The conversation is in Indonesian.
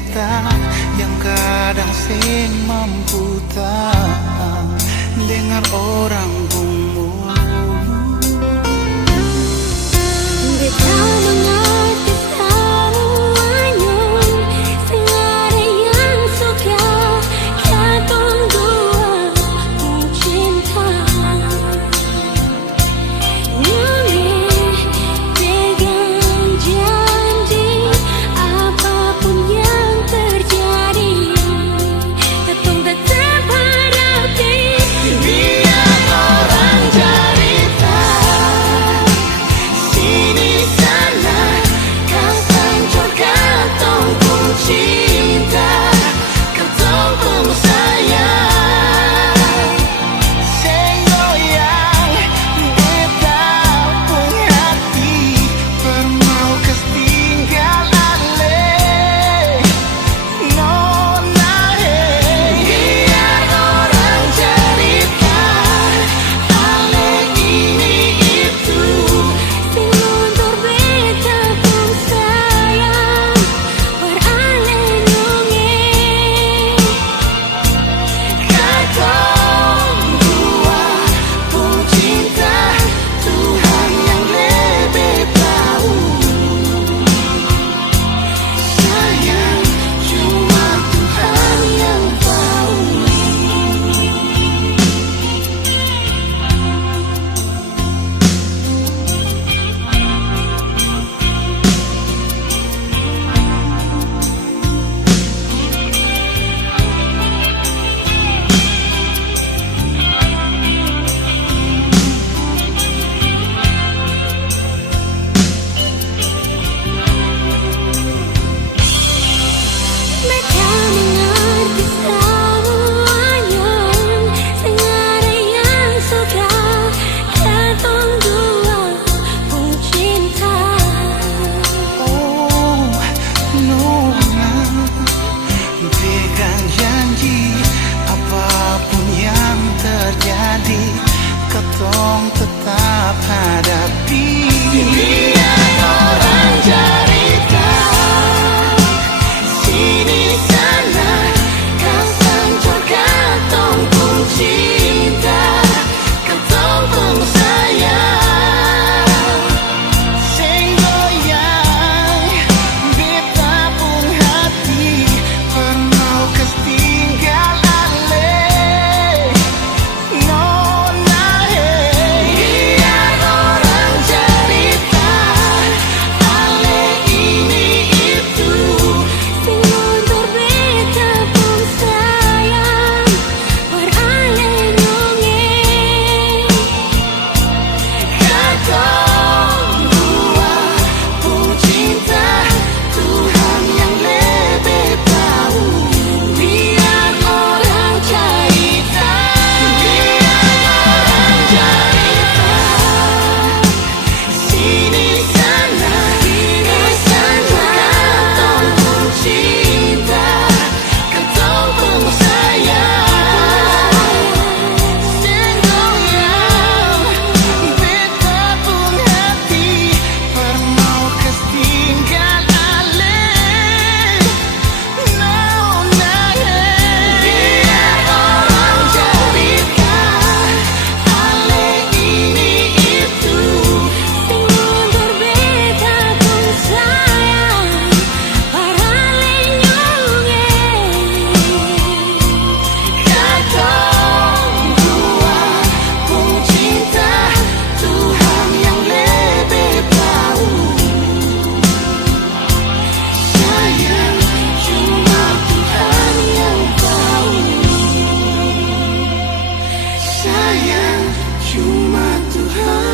beta yang kadang sing mampu tak dengar orang ngomong. Beta mengerti semuanya, segala yang suka katong dua cinta. Nyonge pegang janji, apapun yang terjadi, katong tetap hadapi. Biar orang cerita sini sana, kau hancur katong pun cinta, katong pun sayang. Sing goyang beta pun hati, permau kes tinggal ale nona hey. Biar orang cerita ale ini itu, sing mundur beta pun sayang, berale nyonge. Katong dua pun cinta, Tuhan yang lebih tahu. Sayang, cuma Tuhan yang tahu. Beta mengerti semuanya, segala yang suka katong dua pun cinta. Oh, nona, pegang janji, apapun yang terjadi, katong tetap hadapi. Biar orang cerita sini sana, kau hancur katong pun cinta, katong pun sayang. Sing goyang beta pun hati, permau kes tinggal ale nona hey. Biar orang cerita ale ini itu, sing mundur beta pun sayang, berale nyonge. Katong dua pun cinta, Tuhan yang lebih tahu. Biar orang cerita, Sini sana, katong pun cinta, katong pun sayang. Sing goyang beta pun hati, permau kes tinggal ale nona hey. biar orang cerita ale ini itu, sing mundur beta pun sayang, berale nyonge. Katong dua pun cinta, Tuhan yang lebih tahu. Sayang, cuma Tuhan yang tahu. Sayang, cuma Tuhan